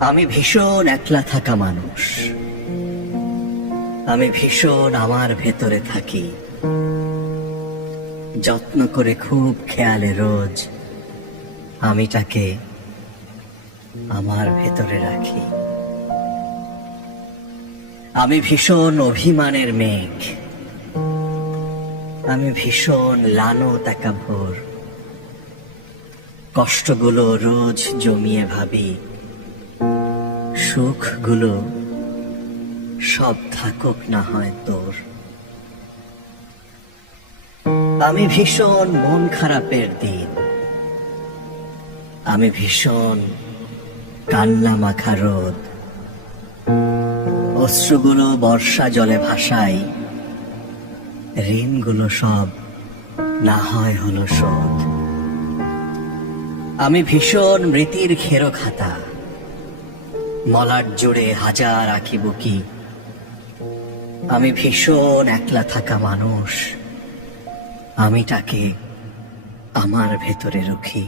আমি ভীষণ একলা থাকা মানুষ। আমি ভীষণ আমার ভেতরে থাকি, যত্ন করে খুব খেয়ালে রোজ আমিটাকে আমার ভেতরে রাখি। আমি ভীষণ অভিমানের মেঘ, আমি ভীষণ লানত একা ভোর। কষ্টগুলো রোজ জমিয়ে ভাবি, সুখগুলো সব থাকুক না হয় তোর। আমি ভীষণ মন খারাপের দিন, আমি ভীষণ কান্না মাখা রোদ। অশ্রুগুলো বর্ষা জলে ভাসাই, ঋণগুলো সব না হয় হলো শোধ। আমি ভীষণ মৃতির ঘেরো খাতা, মলাট জুড়ে হাজার আঁকি বুকি। আমি ভীষণ একলা থাকা মানুষ, আমিটাকে আমার ভেতরে রাখি।